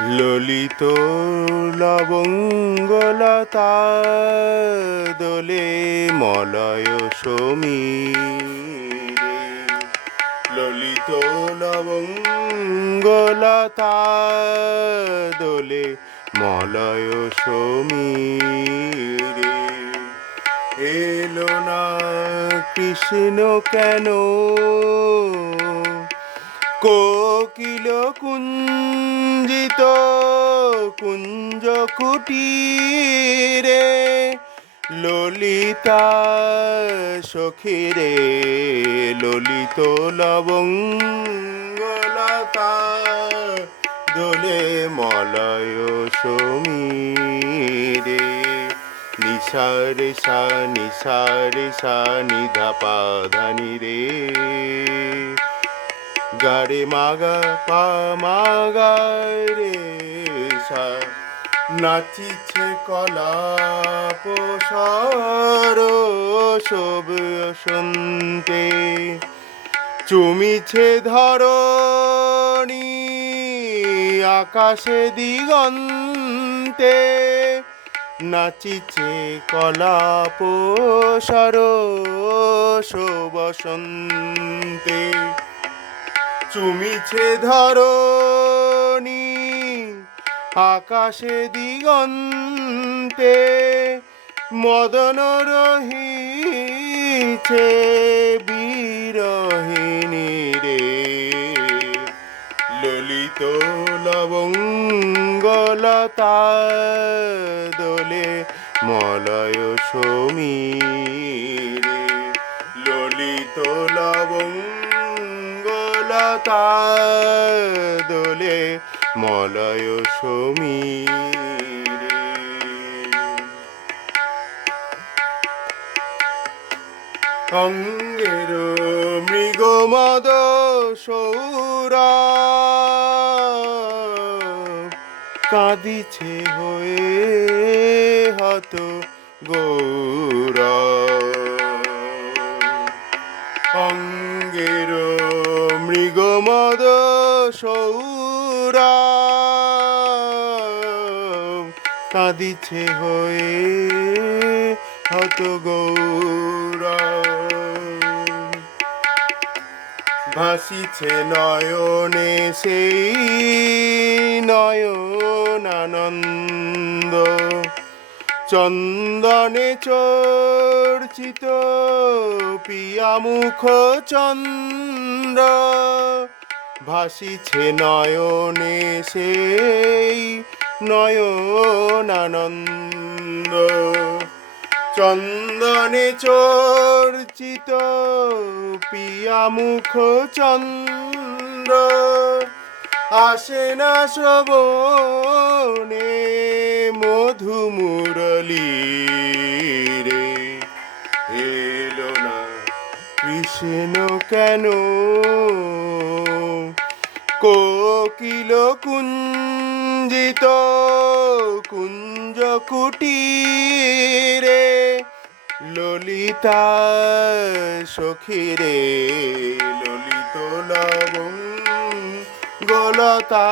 ললিত লবঙ্গলতা দোলে মলয় সমীরে। ললিত লবঙ্গলতা দোলে মলয় সমীরে। এলো না কৃষ্ণ কেন? কোকিল কুঞ্জিত কুঞ্জ কুটিরে ললিতা সখিরে, ললিত লবঙ্গলতা, দোলে মলয় সমীরে নিশারে সা নিশারে সা, নিধা পাধানি রে গারে মাগা পা মাগা রে সা নাচিছে কলা পোষার সব সন্তে চুমিছে ধরণী আকাশে দিগন্তে। নাচিছে কলাপ সরস বসন্তে চুমিছে ধরণী আকাশে দিগন্তে মদন রহিছে বিরহিণী রে ললিত লবঙ্গলতা দোলে মলয় সমীরে। লবঙ্গলতা দোলে মলয় সমীরে। অঙ্গের মৃগমদ সৌরা কাঁদিছে হয়ে হত গৌরা। অঙ্গের সৌরা। কাঁদিছে হয়ে হত গৌরা। ভাসিছে নয়নে সেই নয়ন আনন্দ চন্দনে চর্চিত পিয়া মুখ চন্দ্র। ভাসিছে নয়নে সেই নয়ন আনন্দ চন্দনে চর্চিত পিয়া মুখ চন্দ্র। আসে না শ্রবণে মধু মুরলী রে এলো না কৃষ্ণ কেন কোকিল কুঞ্জিত কুঞ্জ কুটিরে ললিতা সখিরে ললিত গলতা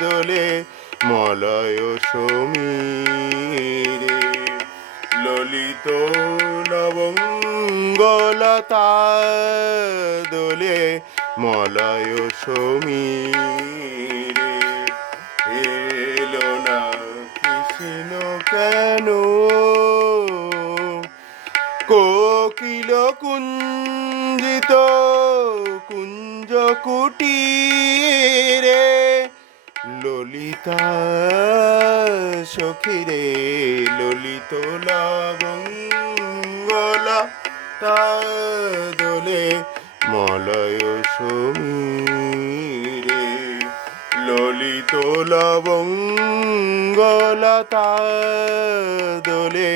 দোলে মলয় সমীরে ললিত লবঙ্গলতা দোলে মলয় সমীরে, এলো না কৃষ্ণ কেন? কোকিল কুঞ্জিত কুঞ্জ কুটিরে, ললিতা সখিরে, ললিত লবঙ্গলা তা দোলে মলয় সমীরে ললিত লবঙ্গলতা দোলে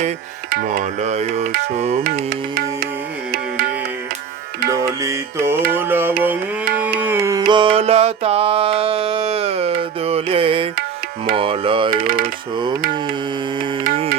মলয় সমীরে ললিত লবঙ্গলতা দোলে মলয় সমীরে